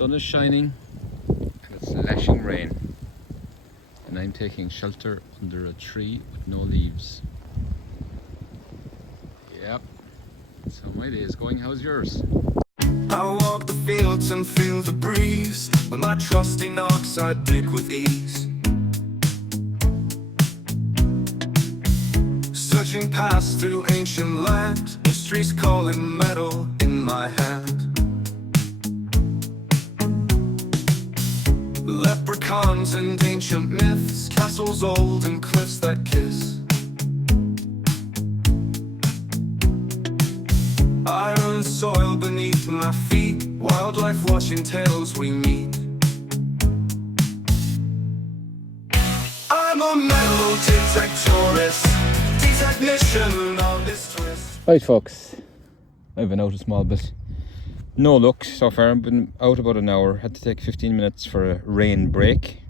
sun is shining and it's lashing rain, and I'm taking shelter under a tree with no leaves. Yep, so my day is going. How's yours? I walk the fields and feel the breeze. When my trusty knocks I dig with ease. Searching past through ancient land, mysteries calling metal in my hand. Leprechauns and ancient myths, castles old and cliffs that kiss. Iron soil beneath my feet, wildlife watching tales we meet. I'm a metal detectorist, technician of this twist. Right folks, I've been out a small bit. No luck so far. I've been out about an hour. Had to take 15 minutes for a rain break.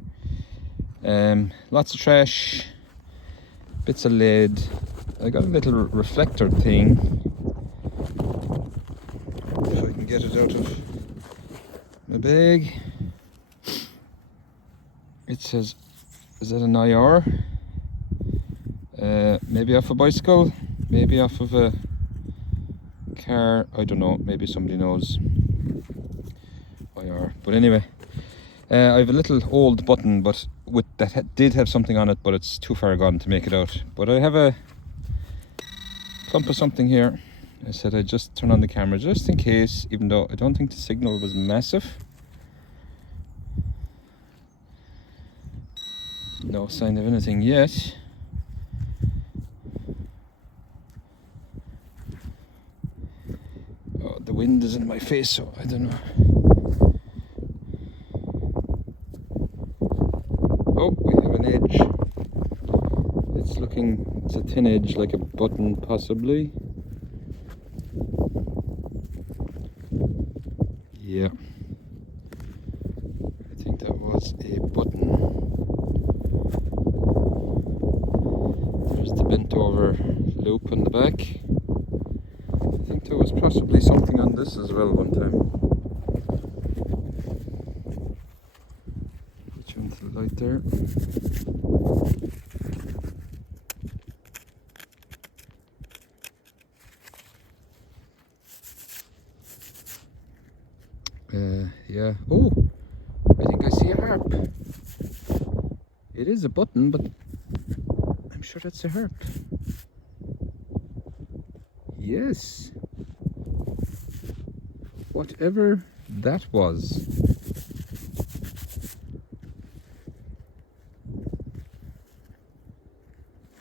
Lots of trash, bits of lead. I got a little reflector thing. If I can get it out of my bag. It says, is that an IR? Maybe off a bicycle, maybe off of a car, I don't know, maybe somebody knows. IR. But anyway, I have a little old button, but with that did have something on it, but it's too far gone to make it out. But I have a clump of something here. I said I'd just turn on the camera just in case, even though I don't think the signal was massive. No sign of anything yet. Oh, the wind is in my face, so I don't know. Oh, we have an edge. It's a thin edge, like a button possibly. Yeah, I think that was a button. There's the bent over loop on the back. I think there was possibly something on this as well one time. Put you into the light there. Yeah. Oh, I think I see a harp. It is a button, but I'm sure that's a harp. Yes. Whatever that was.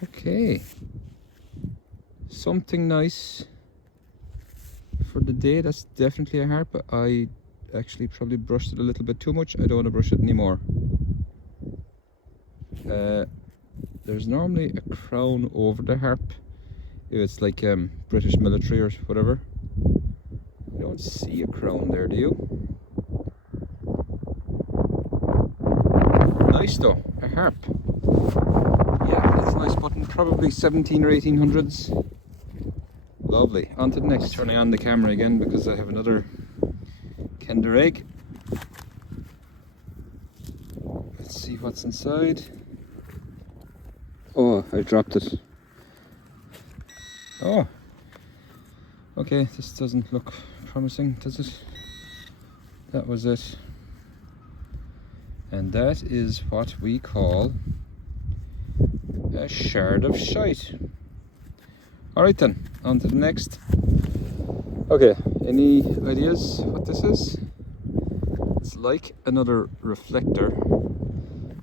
Okay. Something nice for the day. That's definitely a harp. I actually probably brushed it a little bit too much. I don't want to brush it anymore. There's normally a crown over the harp if it's like British military or whatever. I don't see a crown there, do you? Nice though, a harp. Yeah, that's a nice button, probably 17 or 1800s. Lovely. On to the next. Turning on the camera again because I have another Kinder egg. Let's see what's inside. Oh, I dropped it. Oh, okay, this doesn't look promising, does it? That was it. And that is what we call a shard of shite. Alright then, on to the next. Okay, any ideas what this is? It's like another reflector.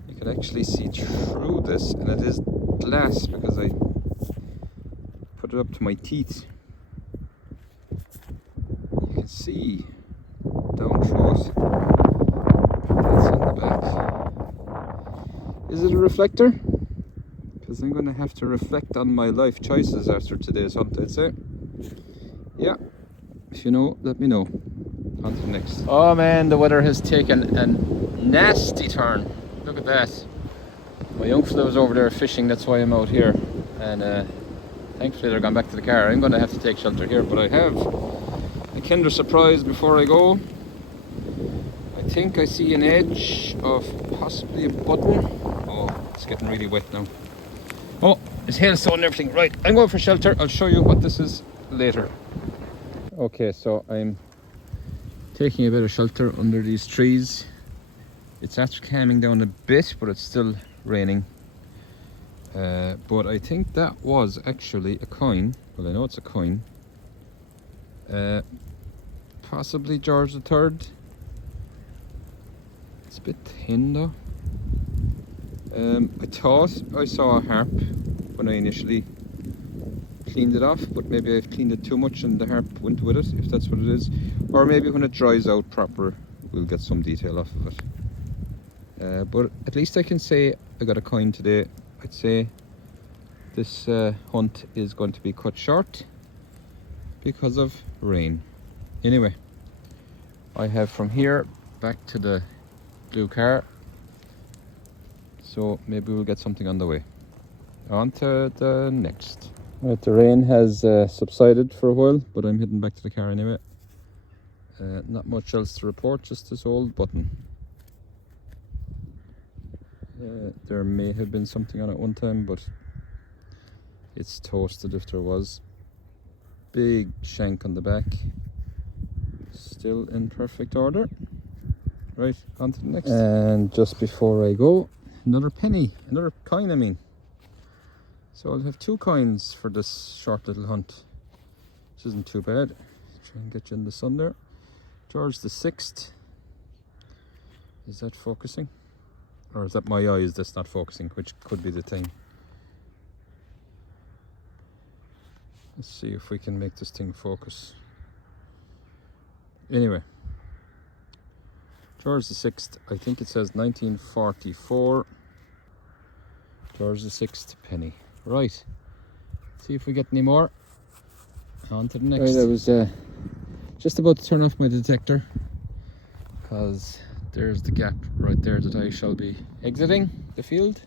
You can actually see through this, and it is glass because I put it up to my teeth. You can see down through it. That's on the back. Is it a reflector? Because I'm going to have to reflect on my life choices after today's hunt, I'd say. Yeah. If you know, let me know. On to the next. Oh man, the weather has taken a nasty turn. Look at that. My young fella was over there fishing, that's why I'm out here. And thankfully they're gone back to the car. I'm going to have to take shelter here, but I have a Kinder surprise before I go. I think I see an edge of possibly a button. Oh, it's getting really wet now. Oh, it's hailstone and everything. Right, I'm going for shelter. I'll show you what this is later. Okay, so I'm taking a bit of shelter under these trees. It's actually calming down a bit, but it's still raining. But I think that was actually a coin. Well, I know it's a coin. Possibly George III. It's a bit thin though. I thought I saw a harp when I initially cleaned it off, but maybe I've cleaned it too much and the harp went with it, if that's what it is. Or maybe when it dries out proper, we'll get some detail off of it. But at least I can say I got a coin today. I'd say this hunt is going to be cut short because of rain. Anyway, I have from here back to the blue car, so maybe we'll get something on the way. On to the next. Right, the rain has subsided for a while, but I'm heading back to the car anyway. Not much else to report, just this old button. There may have been something on it one time, but it's toasted if there was. Big shank on the back, still in perfect order. Right, on to the next. And just before I go, another penny, another coin I mean. So I'll have 2 coins for this short little hunt, which isn't too bad. Try and get you in the sun there. George VI. Is that focusing? Or is that my eyes that's not focusing, which could be the thing. Let's see if we can make this thing focus. Anyway, George VI, I think it says 1944. George VI penny. Right, see if we get any more. On to the next. Right, I was just about to turn off my detector, because there's the gap right there that I shall be exiting the field.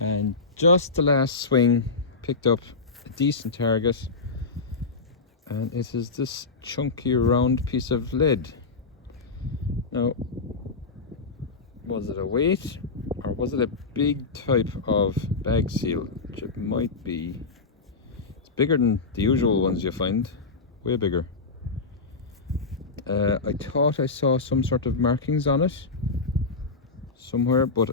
And just the last swing, picked up a decent target. And it is this chunky round piece of lead. Now, was it a weight or was it a big type of bag seal? Which it might be. It's bigger than the usual ones you find, way bigger. I thought I saw some sort of markings on it somewhere, but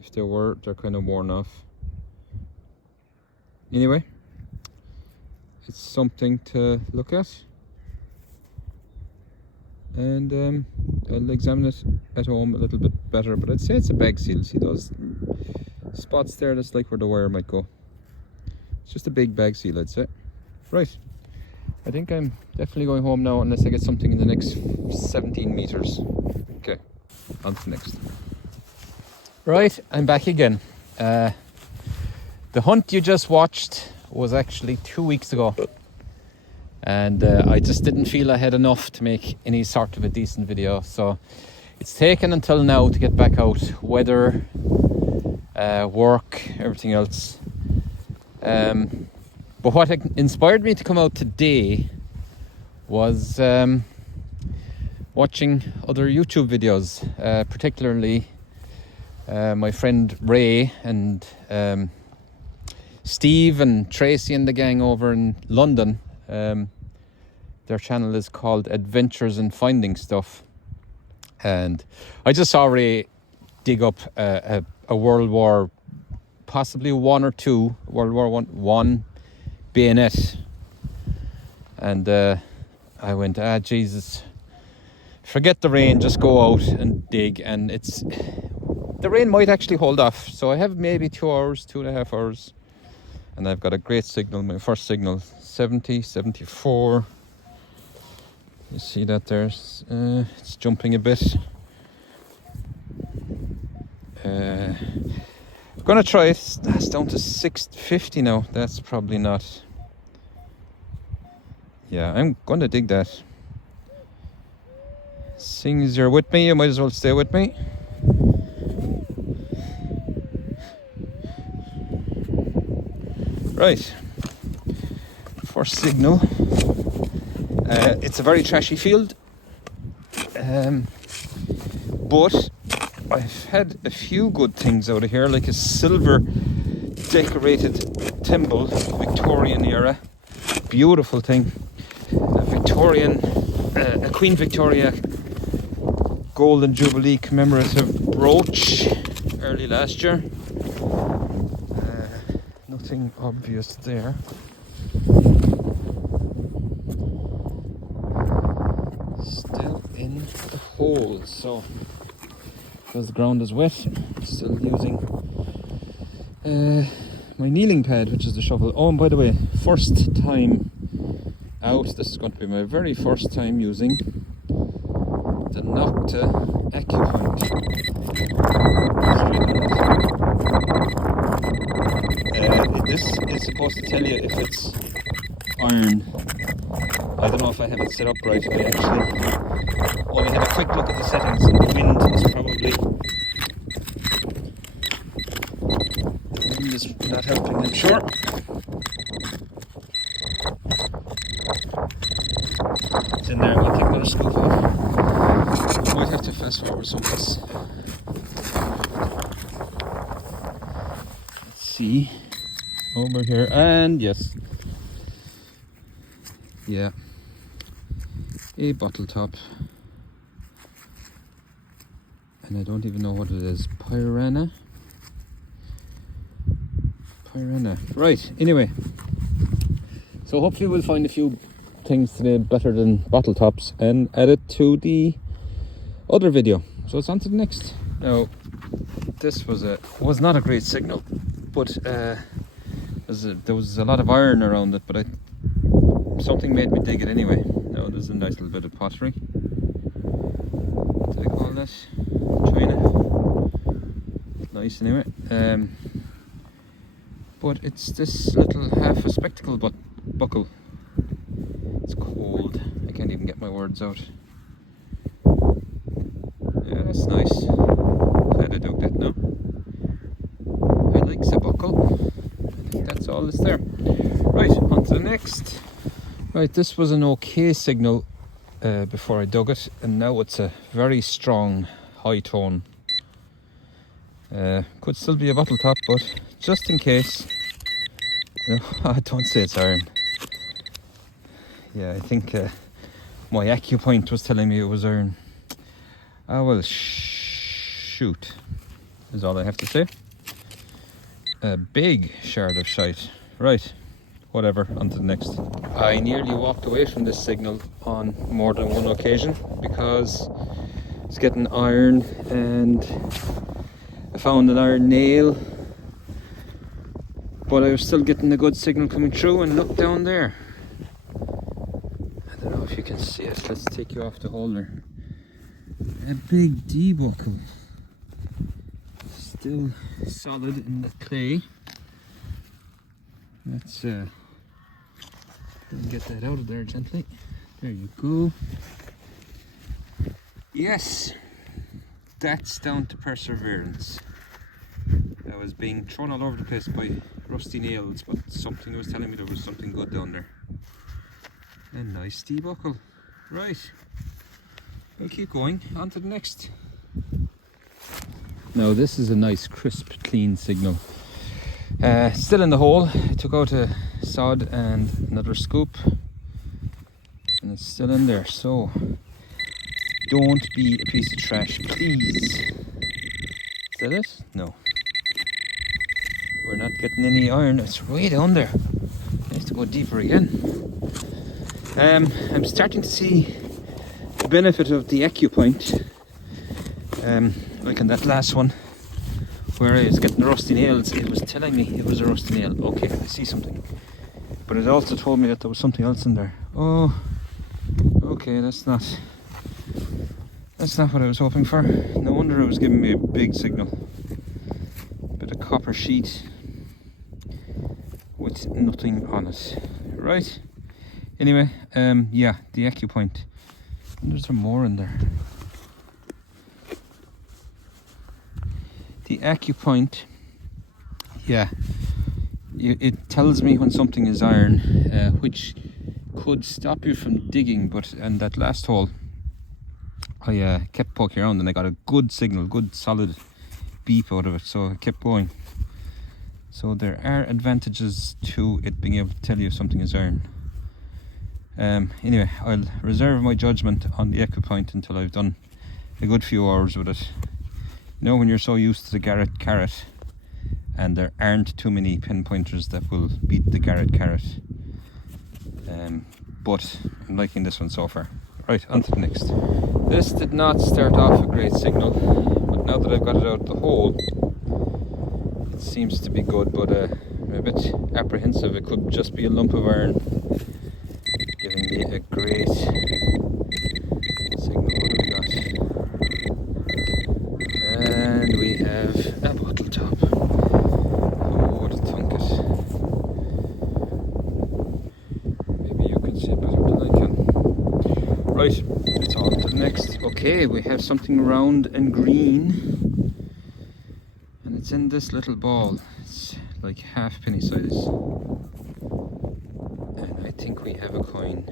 if there were, they're kind of worn off. Anyway, it's something to look at, and I'll examine it at home a little bit better, but I'd say it's a bag seal. See those spots there? That's like where the wire might go. It's just a big bag seal, I'd say. Right, I think I'm definitely going home now, unless I get something in the next 17 meters. Okay, on to the next. Right, I'm back again. The hunt you just watched was actually 2 weeks ago, and I just didn't feel I had enough to make any sort of a decent video, so it's taken until now to get back out. Weather, work, everything else. But what inspired me to come out today was watching other YouTube videos, particularly my friend Ray and Steve and Tracy and the gang over in London. Their channel is called Adventures in Finding Stuff, and I just saw Ray dig up a World War, possibly one or two, World War One bayonet, and I went, Jesus, forget the rain, just go out and dig. And the rain might actually hold off, so I have maybe 2 hours, 2.5 hours, and I've got a great signal. My first signal, 70, 74. You see that there? It's jumping a bit. I'm gonna try it. That's down to 650 now. That's probably not. Yeah, I'm gonna dig that. Seeing as you're with me, you might as well stay with me. Right, first signal. It's a very trashy field. But I've had a few good things out of here, like a silver decorated thimble, Victorian era, beautiful thing. A Queen Victoria Golden Jubilee commemorative brooch early last year. Nothing obvious there. Still in the hole, so because the ground is wet, still using my kneeling pad, which is the shovel. Oh, and by the way, first time out, this is going to be my very first time using the Nokta Accupoint. This is supposed to tell you if it's iron. I don't know if I have it set up right. I actually only had a quick look at the settings, and the wind is not helping, I'm sure. It's in there. I'll take another scoop off. Might have to fast forward some of this. Let's see. Over here, and yes. Yeah. A bottle top. And I don't even know what it is. Piranha. Right, anyway. So hopefully we'll find a few things today better than bottle tops and add it to the other video. So it's on to the next. Now, this was not a great signal, but there was a lot of iron around it, but something made me dig it anyway. Now there's a nice little bit of pottery. What do they call that? China. Nice anyway. But it's this little half a spectacle buckle. It's cold. I can't even get my words out. Yeah, that's nice. Glad I dug that now. I like the buckle. I think that's all that's there. Right, on to the next. Right, this was an okay signal before I dug it, and now it's a very strong high tone. Could still be a bottle top, but just in case. No, I don't say it's iron. Yeah, I think my Accupoint was telling me it was iron. Ah, well, shoot, is all I have to say. A big shard of shite. Right, whatever, on to the next. I nearly walked away from this signal on more than one occasion because it's getting iron, and I found an iron nail, but I was still getting a good signal coming through. And look down there. I don't know if you can see it. Let's take you off the holder. A big D buckle. Still solid in the clay. Let's get that out of there gently. There you go. Yes, that's down to perseverance. I was being thrown all over the place by rusty nails, but something was telling me there was something good down there. A nice D buckle. Right, we'll keep going on to the next. Now this is a nice crisp clean signal. Still in the hole. I took out a sod and another scoop, and it's still in there, so don't be a piece of trash, please. Is that it? No. We're not getting any iron. It's way down there. I have to go deeper again. I'm starting to see the benefit of the Accupoint. Like on that last one, where I was getting the rusty nails, it was telling me it was a rusty nail. Okay, I see something. But it also told me that there was something else in there. Oh, okay, that's not what I was hoping for. No wonder it was giving me a big signal. Bit of copper sheet with nothing on it. Right. Anyway, yeah, the Accupoint. And there's some more in there. The Accupoint, yeah, it tells me when something is iron, which could stop you from digging. But in that last hole, I kept poking around and I got a good signal, good solid beep out of it, so I kept going. So there are advantages to it being able to tell you if something is iron. Anyway, I'll reserve my judgment on the Accupoint until I've done a good few hours with it. You know, when you're so used to the Garrett carrot, and there aren't too many pinpointers that will beat the Garrett carrot. But I'm liking this one so far. Right, on to the next. This did not start off a great signal, but now that I've got it out of the hole, it seems to be good, but I'm a bit apprehensive. It could just be a lump of iron giving me a great signal. What do we got? And we have a bottle top. Oh, what a thunket. Maybe you can see it better than I can. Right, it's on to the next. Okay, we have something round and green. And it's in this little ball. It's like half penny size. And I think we have a coin.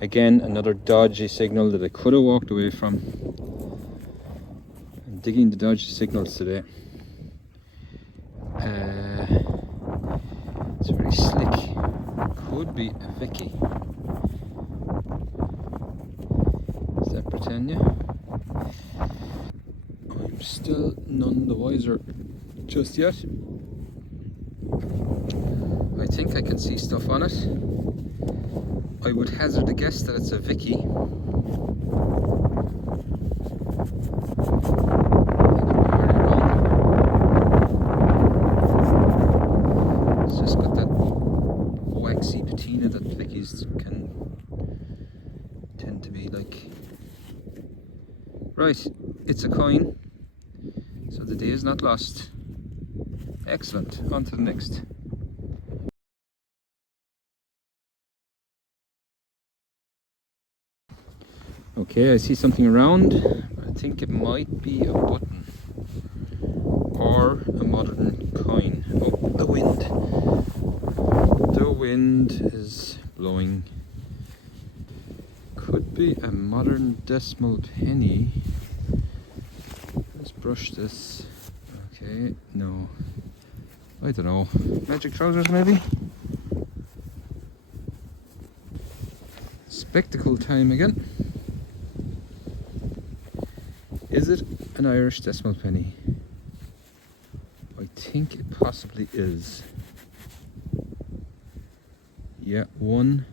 Again, another dodgy signal that I could have walked away from. I'm digging the dodgy signals today. It's very slick. Could be a Vicky. Is that Britannia? I'm still none the wiser just yet. I think I can see stuff on it. I would hazard a guess that it's a Vicky. It's just got that waxy patina that Vickies can tend to be like. Right, it's a coin, so the day is not lost. Excellent, on to the next. Okay, I see something around. I think it might be a button or a modern coin. Oh, the wind. The wind is blowing. Could be a modern decimal penny. Let's brush this. Okay, no. I don't know. Magic trousers maybe? Spectacle time again. Is it an Irish decimal penny? I think it possibly is. Yeah, one.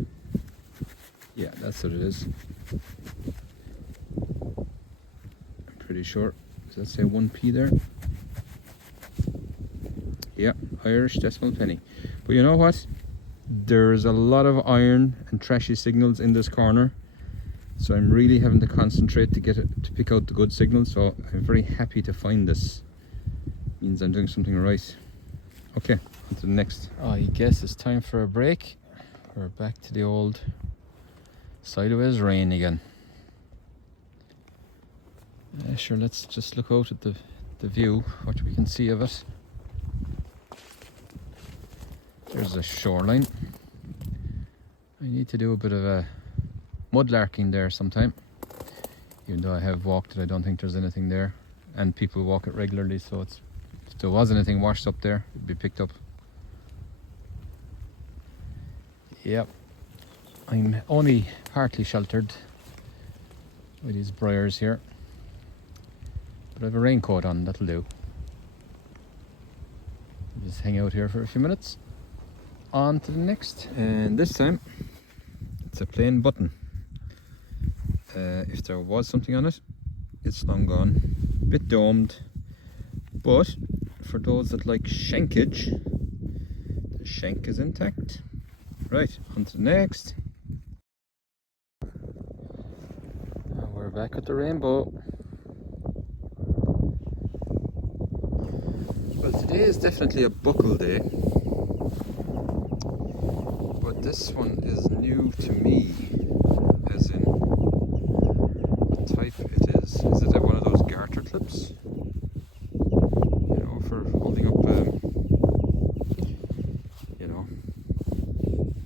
Yeah, that's what it is. I'm pretty sure. Does that say 1p there? Yeah, Irish decimal penny. But you know what? There's a lot of iron and trashy signals in this corner. So I'm really having to concentrate to get it to pick out the good signal. So I'm very happy to find this. Means I'm doing something right. Okay, on to the next. I guess it's time for a break. We're back to the old sideways rain again. Sure, let's just look out at the view, what we can see of it. There's a shoreline. I need to do a bit of a mudlarking there sometime. Even though I have walked it, I don't think there's anything there. And people walk it regularly, so it's, if there was anything washed up there, it'd be picked up. Yep. I'm only partly sheltered with these briars here. But I have a raincoat on, that'll do. Just hang out here for a few minutes. On to the next. And this time, it's a plain button. If there was something on it, it's long gone. Bit domed. But for those that like shankage, the shank is intact. Right, on to the next. And we're back at the rainbow. Well, today is definitely a buckle day. But this one is new to me. As in, what type it is. Is it one of those garter clips? You know, for holding up, you know,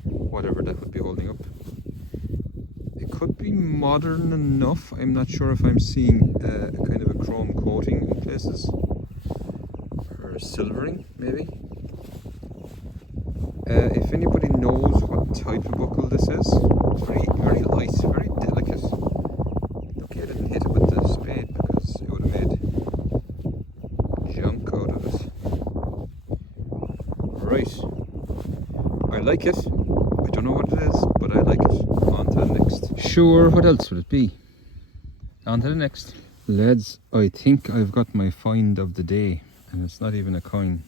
whatever that would be holding up. could be modern enough. I'm not sure if I'm seeing a kind of a chrome coating in places, or silvering maybe. If anybody knows what type of buckle this is, very, very light, very delicate. Lucky I didn't hit it with the spade because it would have made junk out of it. Right, I like it. I don't know what it is, but I like it. On to the next. Sure, what else would it be? On to the next. Lads, I think I've got my find of the day, and it's not even a coin.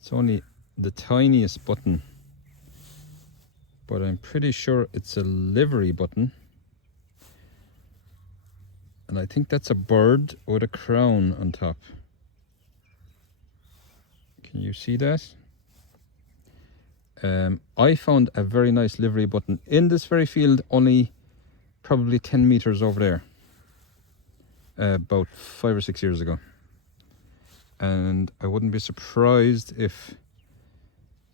It's only the tiniest button, but I'm pretty sure it's a livery button, and I think that's a bird with a crown on top. Can you see that? I found a very nice livery button in this very field, only probably 10 meters over there, about 5 or 6 years ago, and I wouldn't be surprised if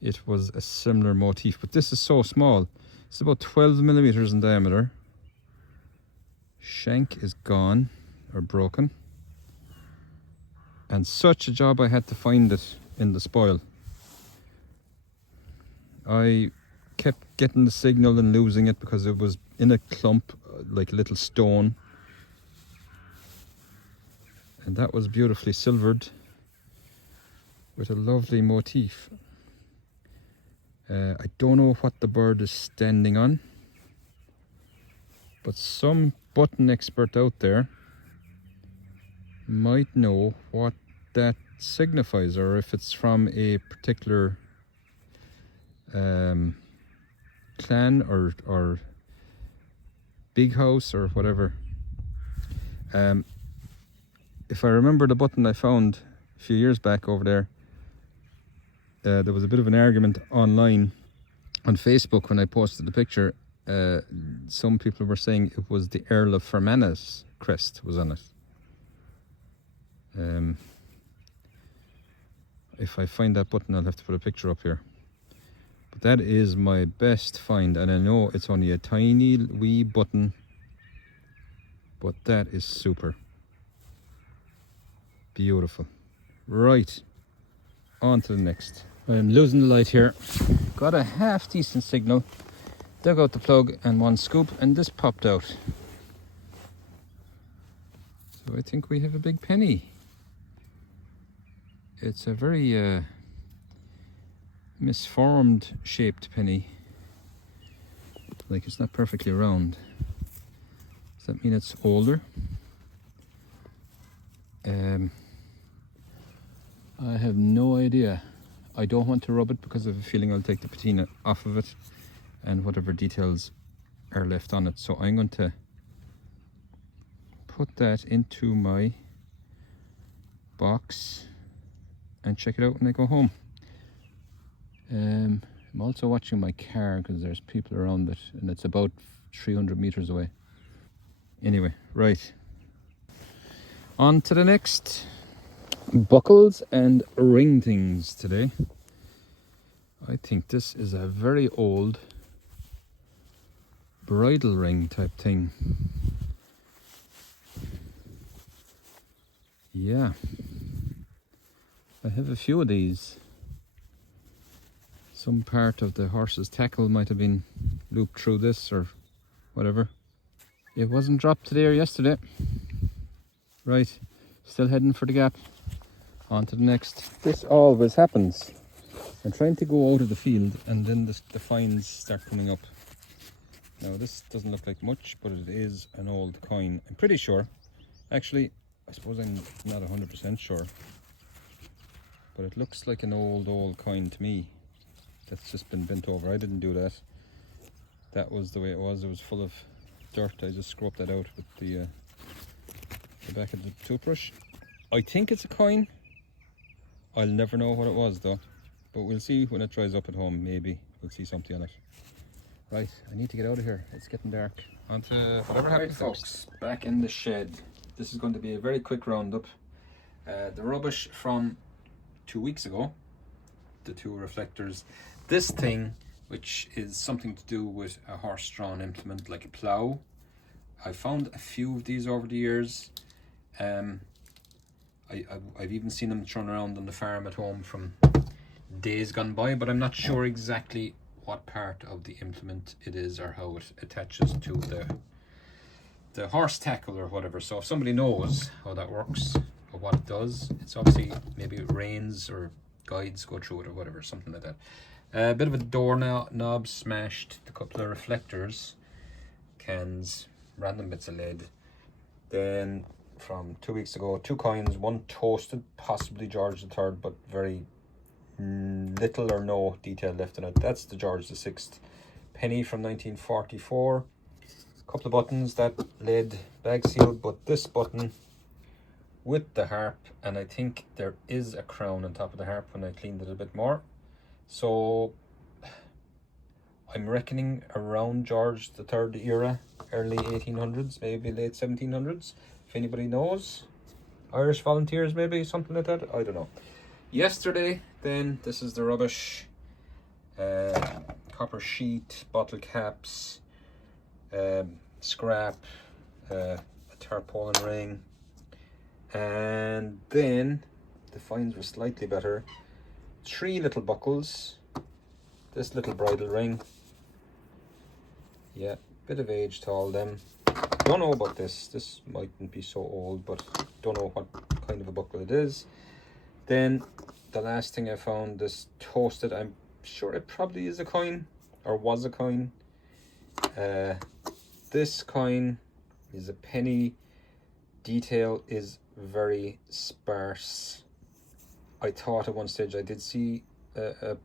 it was a similar motif, but this is so small. It's about 12 millimeters in diameter. Shank is gone or broken, and such a job I had to find it in the spoil. I kept getting the signal and losing it because it was in a clump, like a little stone, and that was beautifully silvered with a lovely motif. I don't know what the bird is standing on, but some button expert out there might know what that signifies, or if it's from a particular clan or big house or whatever. If I remember the button I found a few years back over there, there was a bit of an argument online on Facebook when I posted the picture. Some people were saying it was the Earl of Fermanagh crest was on it. If I find that button, I'll have to put a picture up here. But that is my best find, and I know it's only a tiny wee button, but that is super. Beautiful. Right, on to the next. I'm losing the light here. Got a half decent signal, dug out the plug and one scoop, and this popped out. So I think we have a big penny. It's a very misformed shaped penny. Like, it's not perfectly round. Does that mean it's older? I have no idea. I don't want to rub it because I have a feeling I'll take the patina off of it and whatever details are left on it. So I'm going to put that into my box and check it out when I go home. I'm also watching my car because there's people around it, and it's about 300 meters away. Anyway, right. On to the next. Buckles and ring things today. I think this is a very old bridal ring type thing. Yeah, I have a few of these. Some part of the horse's tackle might have been looped through this or whatever. It wasn't dropped today or yesterday. Right, still heading for the gap. On to the next. This always happens. I'm trying to go out of the field and then the finds start coming up. Now this doesn't look like much, but it is an old coin. I'm pretty sure. Actually, I suppose I'm not 100% sure. But it looks like an old coin to me. That's just been bent over. I didn't do that. That was the way it was. It was full of dirt. I just scraped that out with the back of the toothbrush. I think it's a coin. I'll never know what it was though, but we'll see when it dries up at home. Maybe we'll see something on it. Right, I need to get out of here. It's getting dark. On to whatever happens, folks. Back in the shed. This is going to be a very quick roundup. The rubbish from 2 weeks ago, the two reflectors. This thing which is something to do with a horse-drawn implement like a plough. I found a few of these over the years. I've even seen them thrown around on the farm at home from days gone by, but I'm not sure exactly what part of the implement it is or how it attaches to the horse tackle or whatever. So if somebody knows how that works or what it does, it's obviously maybe reins or guides go through it or whatever, something like that. A bit of a door knob smashed, a couple of reflectors, cans, random bits of lead. Then from 2 weeks ago, 2 coins, one toasted, possibly George III, but very little or no detail left in it. That's the George VI penny from 1944. A couple of buttons, that lead bag sealed, but this button with the harp, and I think there is a crown on top of the harp when I cleaned it a bit more. So I'm reckoning around George III era, early 1800s, maybe late 1700s. If anybody knows, Irish volunteers maybe, something like that, I don't know. Yesterday then, this is the rubbish. Copper sheet, bottle caps, scrap, a tarpaulin ring, and then the finds were slightly better. 3 little buckles, this little bridle ring, yeah, bit of age to all them. Don't know about this mightn't be so old, but don't know what kind of a buckle it is. Then the last thing I found, this toasted, I'm sure it probably is a coin or was a coin. This coin is a penny. Detail is very sparse. I thought at one stage I did see a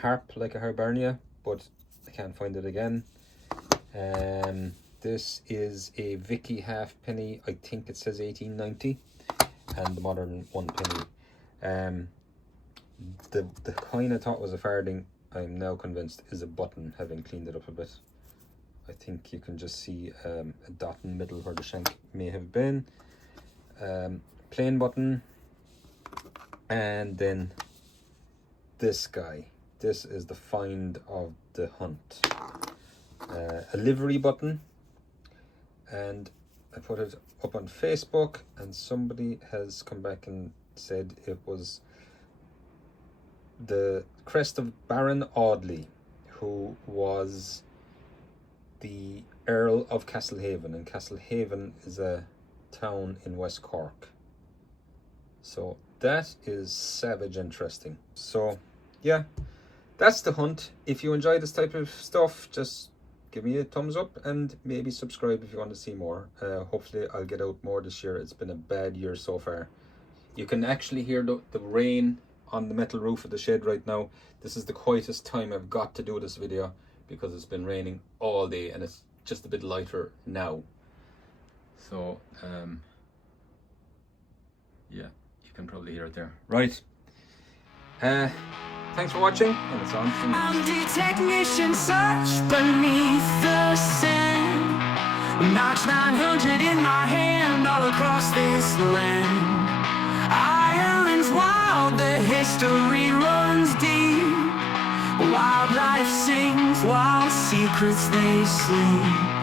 harp like a Hibernia, but I can't find it again. This is a Vicky halfpenny. I think it says 1890, and the modern 1 penny. The coin I thought was a farthing, I'm now convinced is a button, having cleaned it up a bit. I think you can just see a dot in the middle where the shank may have been. Plain button. And then this guy. This is the find of the hunt. A livery button. And I put it up on Facebook, and somebody has come back and said it was the crest of Baron Audley, who was the Earl of Castlehaven, and Castlehaven is a town in West Cork. So that is savage interesting. So yeah, that's the hunt. If you enjoy this type of stuff, just give me a thumbs up and maybe subscribe if you want to see more. Hopefully I'll get out more this year. It's been a bad year so far. You can actually hear the rain on the metal roof of the shed right now. This is the quietest time I've got to do this video because it's been raining all day and it's just a bit lighter now. So yeah, you can probably hear it there. Right. Thanks for watching, and it's on from I'm the technician, search beneath the sand. Notch 900 in my hand, all across this land. Ireland's wild, the history runs deep. Wildlife sings, wild secrets they sleep.